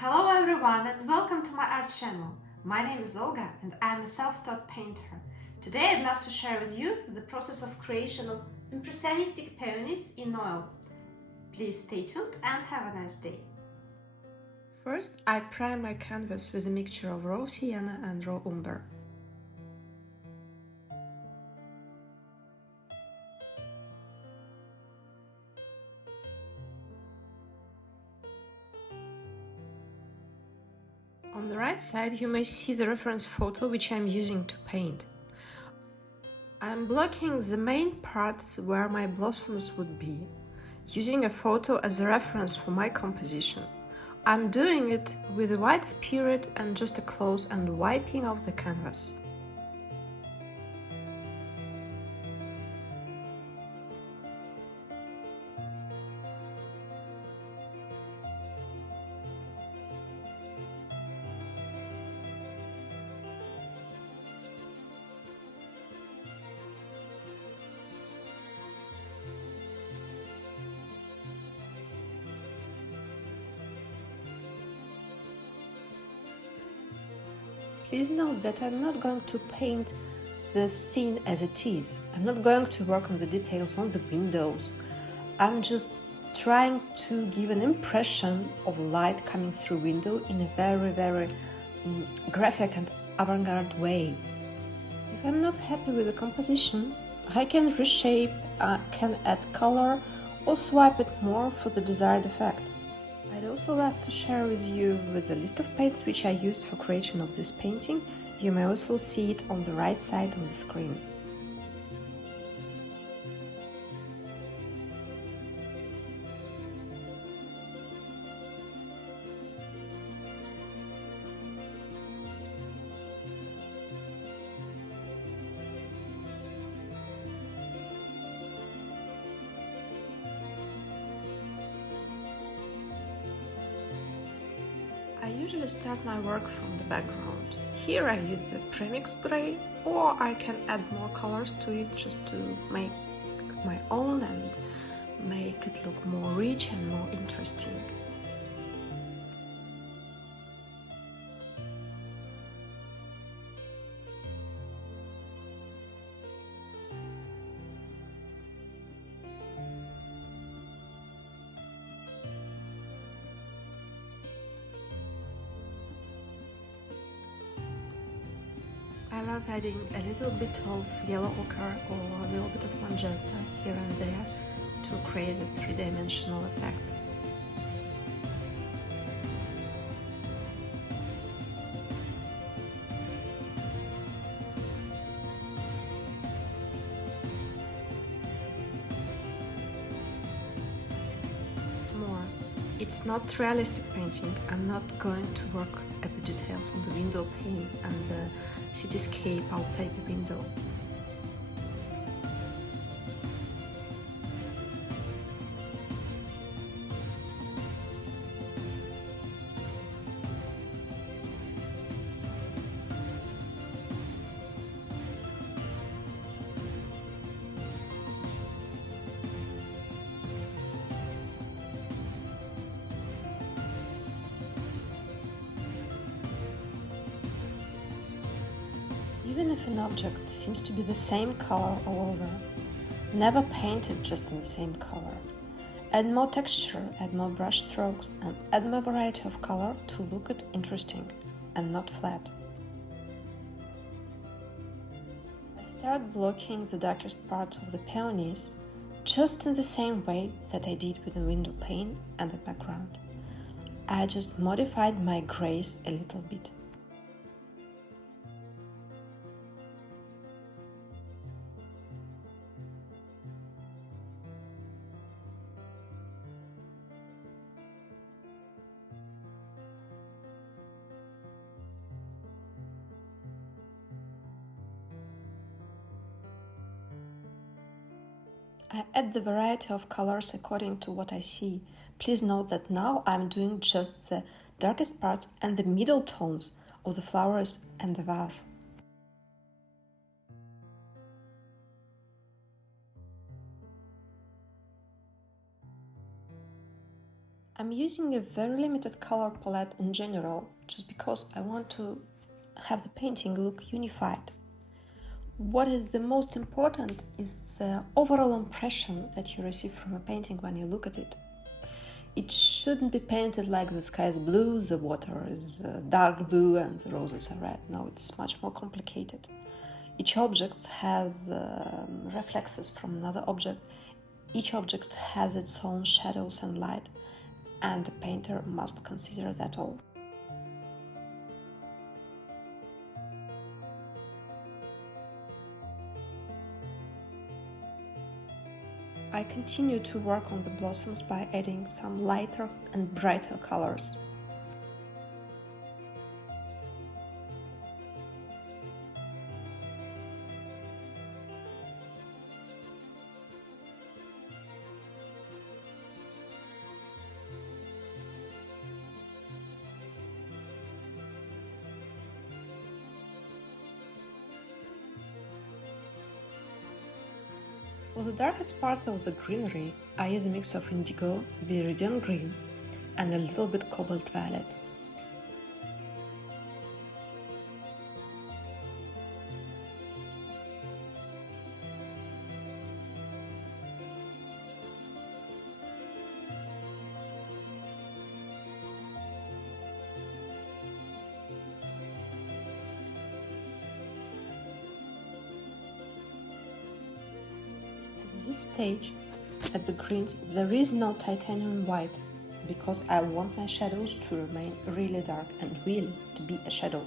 Hello everyone and welcome to my art channel. My name is Olga and I'm a self-taught painter. Today I'd love to share with you the process of creation of impressionistic peonies in oil. Please stay tuned and have a nice day. First, I prime my canvas with a mixture of raw sienna and raw umber. On the right side, you may see the reference photo which I'm using to paint. I'm blocking the main parts where my blossoms would be, using a photo as a reference for my composition. I'm doing it with a white spirit and just a close and wiping off the canvas. Please note that I'm not going to paint the scene as it is. I'm not going to work on the details on the windows. I'm just trying to give an impression of light coming through window in a very graphic and avant-garde way. If I'm not happy with the composition, I can reshape, can add color or swipe it more for the desired effect. I'd also love to share with you the list of paints which I used for creation of this painting. You may also see it on the right side on the screen. I usually start my work from the background. Here I use the premix gray, or I can add more colors to it just to make my own and make it look more rich and more interesting. I love adding a little bit of yellow ochre or a little bit of magenta here and there to create a three-dimensional effect. More. It's not realistic painting. I'm not going to work at the details on the window pane and the cityscape outside the window. Even if an object seems to be the same color all over, never paint it just in the same color. Add more texture, add more brush strokes, and add more variety of color to look it interesting and not flat. I start blocking the darkest parts of the peonies just in the same way that I did with the window pane and the background. I just modified my grays a little bit. I add the variety of colors according to what I see. Please note that now I'm doing just the darkest parts and the middle tones of the flowers and the vase. I'm I'm using a very limited color palette in general, just because I want to have the painting look unified. What is the most important is the overall impression that you receive from a painting when you look at it. It shouldn't be painted like the sky is blue, the water is dark blue and the roses are red. No, it's much more complicated. Each object has reflexes from another object. Each object has its own shadows and light, and the painter must consider that all. I continue to work on the blossoms by adding some lighter and brighter colors. For the darkest part of the greenery, I use a mix of indigo, viridian green, and a little bit cobalt violet. At this stage, at the greens, there is no titanium white, because I want my shadows to remain really dark and really to be a shadow.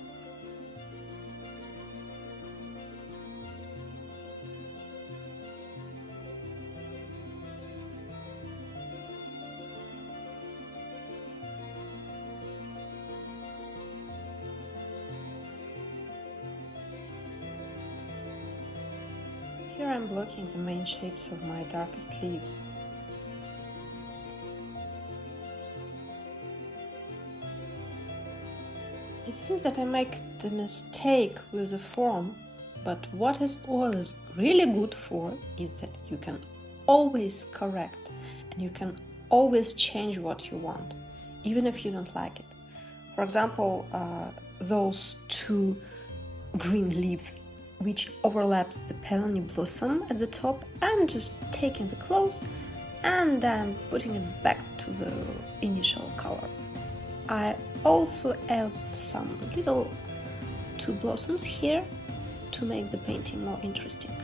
Here I'm blocking the main shapes of my darkest leaves. It seems that I make the mistake with the form, but what is oil is really good for is that you can always correct and you can always change what you want, even if you don't like it. For example, those two green leaves which overlaps the peony blossom at the top. I'm just taking the clothes and then putting it back to the initial color. I also add some little two blossoms here to make the painting more interesting.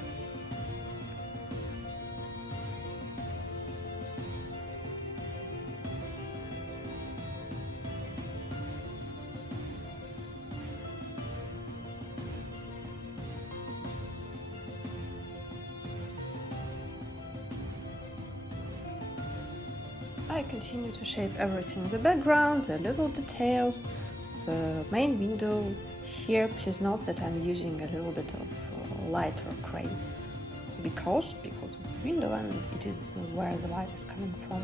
I continue to shape everything, the background, the little details, the main window. Here, please note that I'm using a little bit of lighter gray because it's a window and it is where the light is coming from.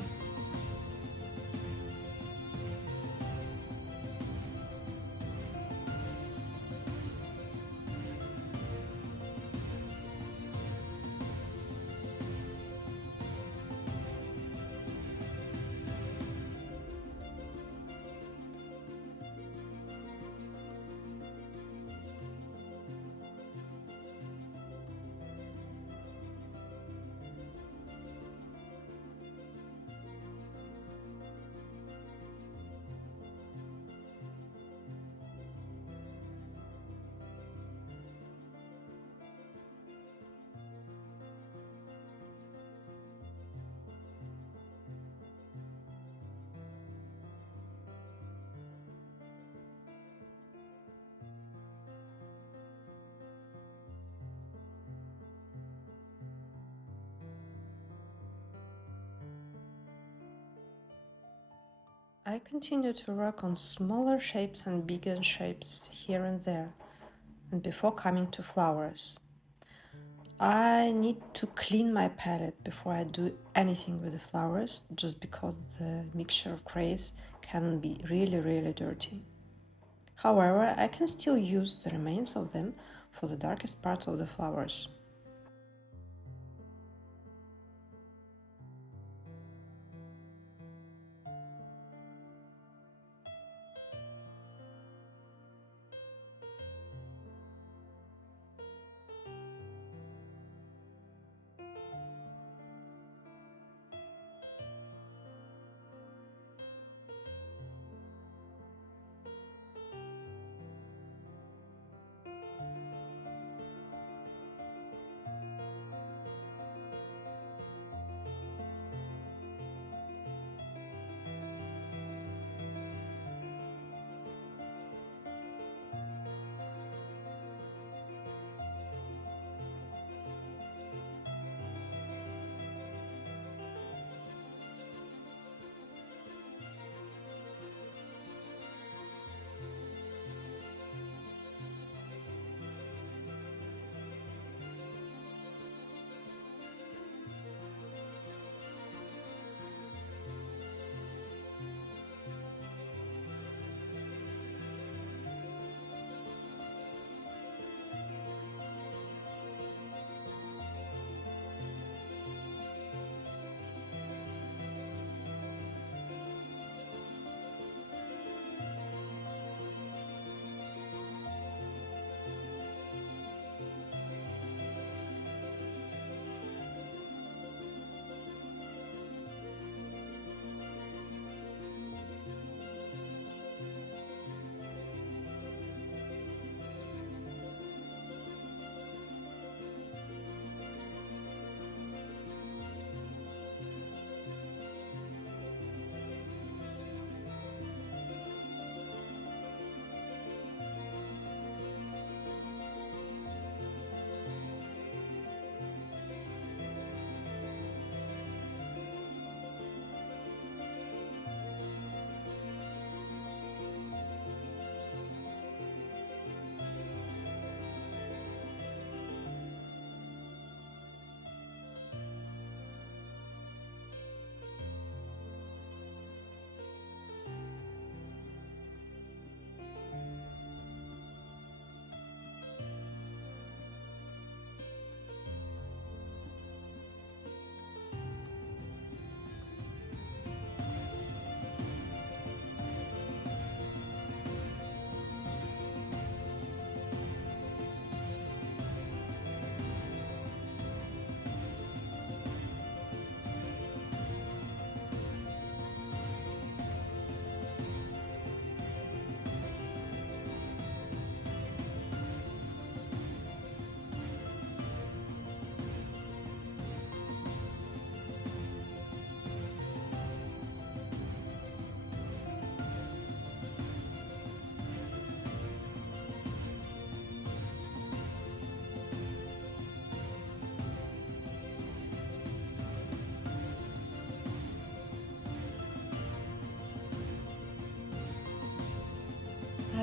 I continue to work on smaller shapes and bigger shapes here and there, and before coming to flowers. I need to clean my palette before I do anything with the flowers, just because the mixture of grays can be really dirty. However, I can still use the remains of them for the darkest parts of the flowers.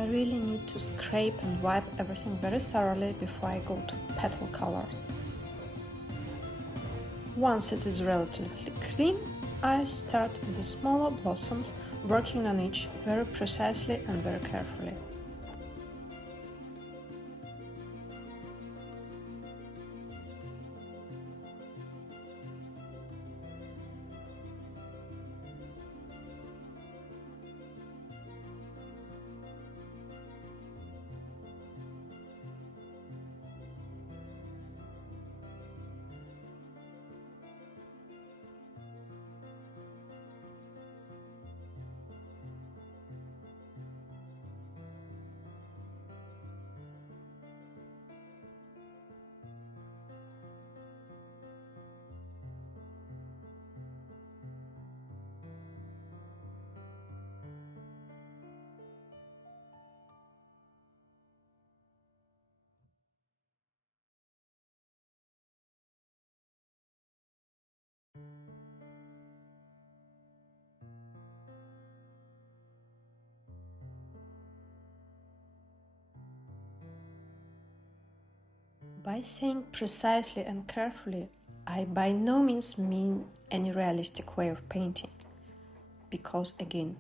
I really need to scrape and wipe everything very thoroughly before I go to petal colors. Once it is relatively clean, I start with the smaller blossoms, working on each very precisely and very carefully. By saying precisely and carefully, I by no means mean any realistic way of painting, because again,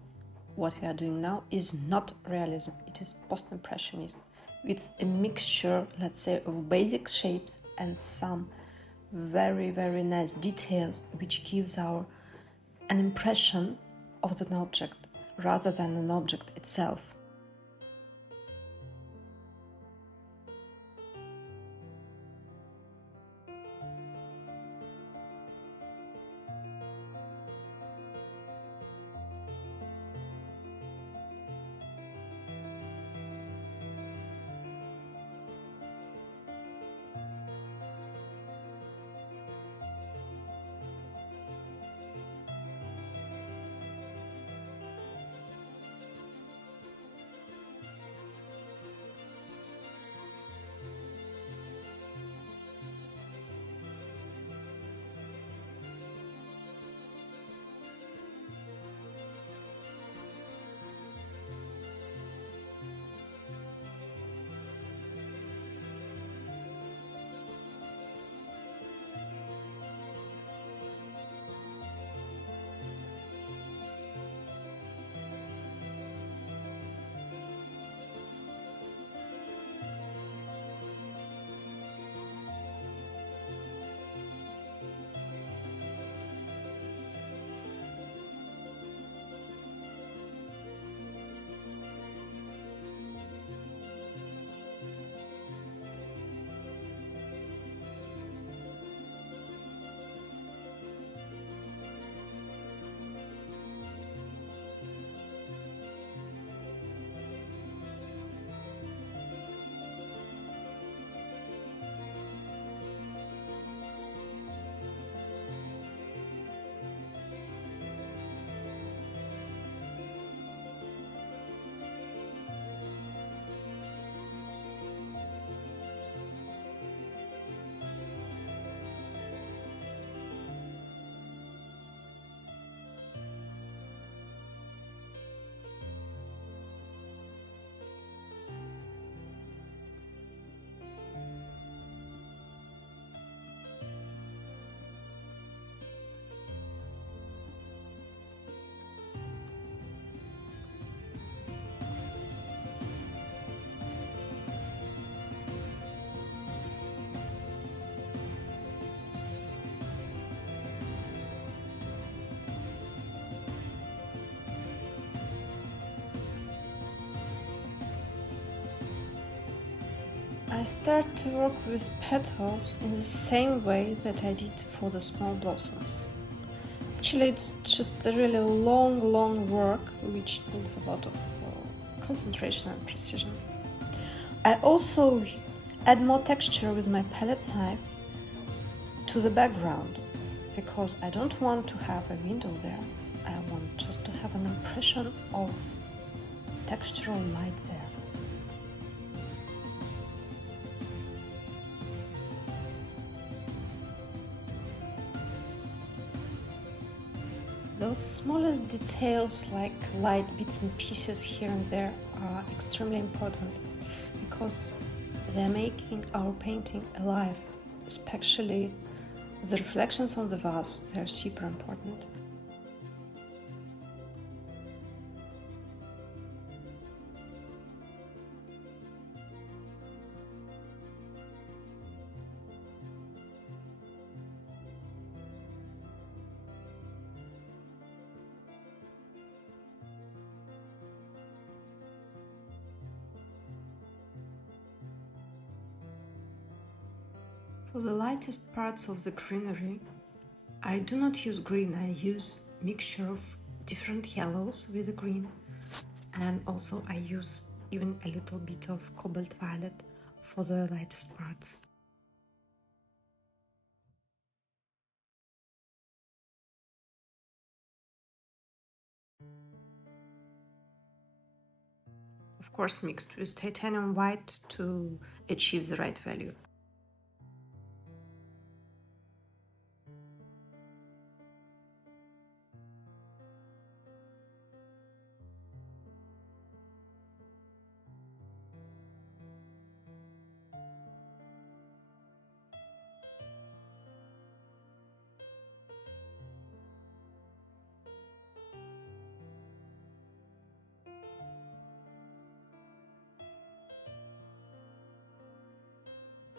what we are doing now is not realism, it is post-impressionism. It's a mixture, let's say, of basic shapes and some very nice details which gives an impression of an object rather than an object itself. I start to work with petals in the same way that I did for the small blossoms. Actually, it's just a really long work which needs a lot of concentration and precision. I also add more texture with my palette knife to the background because I don't want to have a window there. I want just to have an impression of textural light there. those smallest details like light bits and pieces here and there are extremely important because they're making our painting alive, especially the reflections on the vase. They're super important. For the lightest parts of the greenery, I do not use green, I use mixture of different yellows with the green, and also I use even a little bit of cobalt violet for the lightest parts. Of course mixed with titanium white to achieve the right value.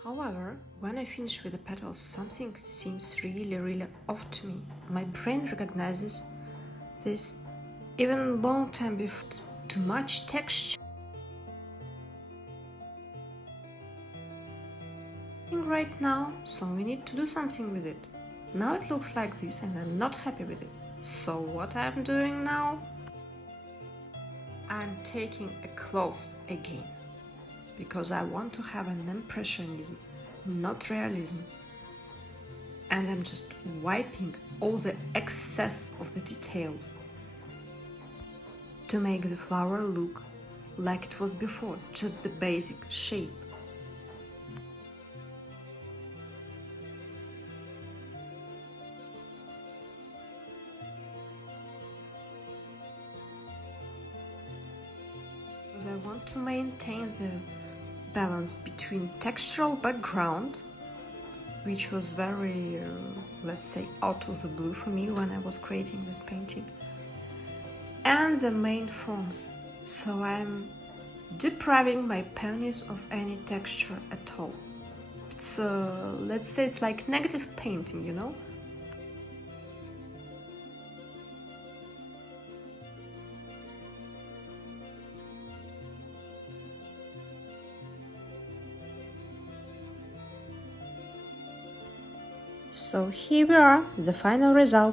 However, when I finish with the petals, something seems really off to me. My brain recognizes this even long time before. Too much texture right now, so we need to do something with it. Now it looks like this and I'm not happy with it. So what I'm doing now? I'm taking a cloth again, because I want to have an impressionism, not realism. And I'm just wiping all the excess of the details to make the flower look like it was before, just the basic shape. Because I want to maintain the balance between textural background, which was very, let's say, out of the blue for me when I was creating this painting, and the main forms. So I'm depriving my peonies of any texture at all. It's, let's say, it's like negative painting, you know? So here we are, the final result.